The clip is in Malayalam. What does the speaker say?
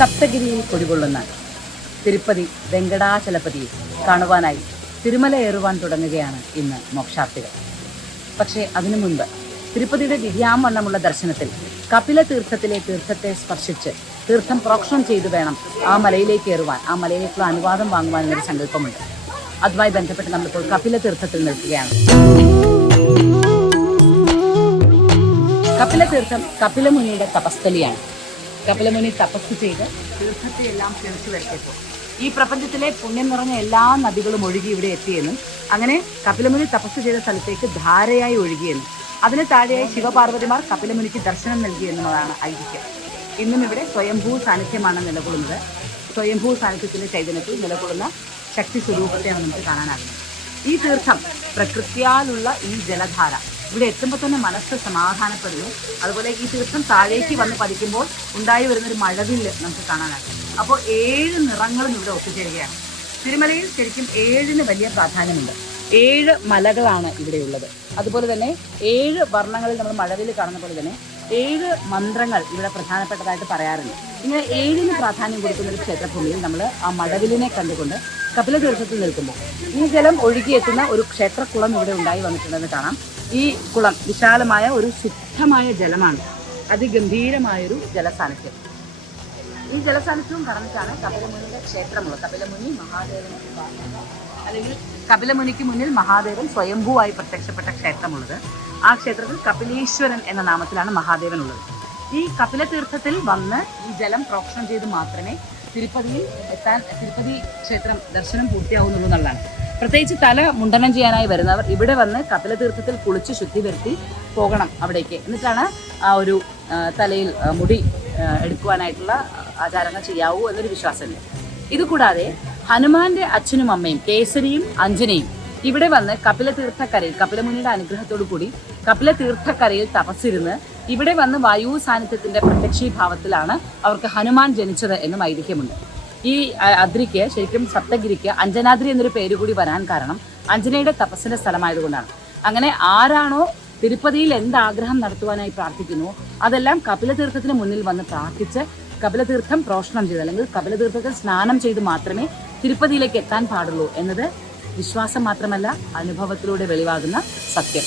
സപ്തഗിരിയിൽ കുടികൊള്ളുന്ന തിരുപ്പതി വെങ്കടാചലപതി കാണുവാനായി തിരുമല ഏറുവാൻ തുടങ്ങുകയാണ് ഇന്ന് മോക്ഷാർത്ഥികൾ പക്ഷേ അതിനു മുൻപ് തിരുപ്പതിയുടെ വിദ്യാമണ്ണമുള്ള ദർശനത്തിൽ കപില തീർത്ഥത്തിലെ തീർത്ഥത്തെ സ്പർശിച്ച് തീർത്ഥം പ്രോക്ഷണം ചെയ്തു വേണം ആ മലയിലേക്ക് ഏറുവാൻ. ആ മലയിലേക്കുള്ള അനുവാദം വാങ്ങുവാൻ എന്നൊരു സങ്കല്പമുണ്ട്. അതുമായി ബന്ധപ്പെട്ട് നമ്മളിപ്പോൾ കപില തീർത്ഥത്തിൽ നിൽക്കുകയാണ്. കപില തീർത്ഥം കപില മുനിയുടെ തപസ്ഥലിയാണ് കപിലമുനി തപസ് ചെയ്ത് തീർത്ഥത്തെ എല്ലാം തെളിച്ചു വരുത്തിയപ്പോൾ ഈ പ്രപഞ്ചത്തിലെ പുണ്യം നിറഞ്ഞ എല്ലാ നദികളും ഒഴുകി ഇവിടെ എത്തിയെന്നും അങ്ങനെ കപിലമുനി തപസ് ചെയ്ത സ്ഥലത്തേക്ക് ധാരയായി ഒഴുകിയെന്നും അതിന് താഴെയായി ശിവപാർവതിമാർ കപിലമുനിക്ക് ദർശനം നൽകിയെന്നുള്ളതാണ് ഐതിഹ്യം. ഇന്നും ഇവിടെ സ്വയംഭൂ സാന്നിധ്യമാണ് നിലകൊള്ളുന്നത്. സ്വയംഭൂ സാന്നിധ്യത്തിന്റെ ചൈതന്യത്തിൽ നിലകൊള്ളുന്ന ശക്തി സ്വരൂപത്തെയാണ് നമുക്ക് കാണാനാകുന്നത്. ഈ തീർത്ഥം പ്രകൃത്യാലുള്ള ഈ ജലധാര ഇവിടെ എത്തുമ്പോൾ തന്നെ മനസ്സ് സമാധാനപ്പെടുന്നു. അതുപോലെ ഈ തീർത്ഥം താഴേക്ക് വന്ന് പതിക്കുമ്പോൾ ഉണ്ടായി വരുന്നൊരു മഴവില്ല് നമുക്ക് കാണാനാകും. അപ്പോൾ ഏഴ് നിറങ്ങളും ഇവിടെ ഒത്തുചേരുകയാണ് തിരുമലയിൽ ശരിക്കും ഏഴിന് വലിയ പ്രാധാന്യമുണ്ട്. ഏഴ് മലകളാണ് ഇവിടെയുള്ളത്. അതുപോലെ തന്നെ ഏഴ് വർണങ്ങളിൽ നമ്മൾ മഴവിൽ കാണുന്ന പോലെ തന്നെ ഏഴ് മന്ത്രങ്ങൾ ഇവിടെ പ്രധാനപ്പെട്ടതായിട്ട് പറയാറുണ്ട്. ഇങ്ങനെ ഏഴിന് പ്രാധാന്യം കൊടുക്കുന്ന ഒരു ക്ഷേത്രഭൂമിയിൽ നമ്മൾ ആ മഴവിലിനെ കണ്ടുകൊണ്ട് കപില തീർത്ഥത്തിൽ നിൽക്കുമ്പോൾ ഈ ജലം ഒഴുകിയെത്തുന്ന ഒരു ക്ഷേത്രക്കുളം ഇവിടെ ഉണ്ടായി വന്നിട്ടുണ്ടെന്ന് കാണാം. ഈ കുളം വിശാലമായ ഒരു ശുദ്ധമായ ജലമാണ്. അതിഗംഭീരമായൊരു ജലസാന്നിധ്യം. ഈ ജലസാന്നിധ്യവും കടന്നിട്ടാണ് കപിലമുനിയുടെ ക്ഷേത്രമുള്ളത്. കപിലമുനി മഹാദേവൻ അല്ലെങ്കിൽ കപിലമുനിക്ക് മുന്നിൽ മഹാദേവൻ സ്വയംഭൂവായി പ്രത്യക്ഷപ്പെട്ട ക്ഷേത്രമുള്ളത്. ആ ക്ഷേത്രത്തിൽ കപിലീശ്വരൻ എന്ന നാമത്തിലാണ് മഹാദേവൻ ഉള്ളത്. ഈ കപില തീർത്ഥത്തിൽ വന്ന് ഈ ജലം പ്രോക്ഷണം ചെയ്ത് മാത്രമേ തിരുപ്പതിയിൽ എത്താൻ തിരുപ്പതി ക്ഷേത്രം ദർശനം പൂർത്തിയാവുന്നുള്ളൂ എന്നുള്ളതാണ്. പ്രത്യേകിച്ച് തല മുണ്ടനം ചെയ്യാനായി വരുന്നവർ ഇവിടെ വന്ന് കപില തീർത്ഥത്തിൽ കുളിച്ച് ശുദ്ധി വരുത്തി പോകണം അവിടേക്ക്. എന്നിട്ടാണ് ആ ഒരു തലയിൽ മുടി എടുക്കുവാനായിട്ടുള്ള ആചാരങ്ങൾ ചെയ്യാവൂ എന്നൊരു വിശ്വാസമുണ്ട്. ഇതുകൂടാതെ ഹനുമാന്റെ അച്ഛനും അമ്മയും കേസരിയും അഞ്ജനയും ഇവിടെ വന്ന് കപില തീർത്ഥക്കരയിൽ കപിലമുനിയുടെ അനുഗ്രഹത്തോടു കൂടി കപില തീർത്ഥക്കരയിൽ തപസ്സിരുന്ന് ഇവിടെ വന്ന് വായു സാന്നിധ്യത്തിന്റെ പ്രത്യക്ഷീഭാവത്തിലാണ് അവർക്ക് ഹനുമാൻ ജനിച്ചത് എന്നും ഐതിഹ്യമുണ്ട്. ഈ അദ്രിക്ക് ശരിക്കും സപ്തഗിരിക്ക് അഞ്ജനാദ്രി എന്നൊരു പേര് കൂടി വരാൻ കാരണം അഞ്ജനയുടെ തപസ്സിന്റെ സ്ഥലമായതുകൊണ്ടാണ്. അങ്ങനെ ആരാണോ തിരുപ്പതിയിൽ എന്താഗ്രഹം നടത്തുവാനായി പ്രാർത്ഥിക്കുന്നുവോ അതെല്ലാം കപിലതീർത്ഥത്തിന് മുന്നിൽ വന്ന് പ്രാർത്ഥിച്ച് കപിലതീർത്ഥം പ്രോഷണം ചെയ്ത് അല്ലെങ്കിൽ കപിലതീർത്ഥത്തിൽ സ്നാനം ചെയ്ത് മാത്രമേ തിരുപ്പതിയിലേക്ക് എത്താൻ പാടുള്ളൂ എന്നത് വിശ്വാസം മാത്രമല്ല അനുഭവത്തിലൂടെ വെളിവാകുന്ന സത്യം.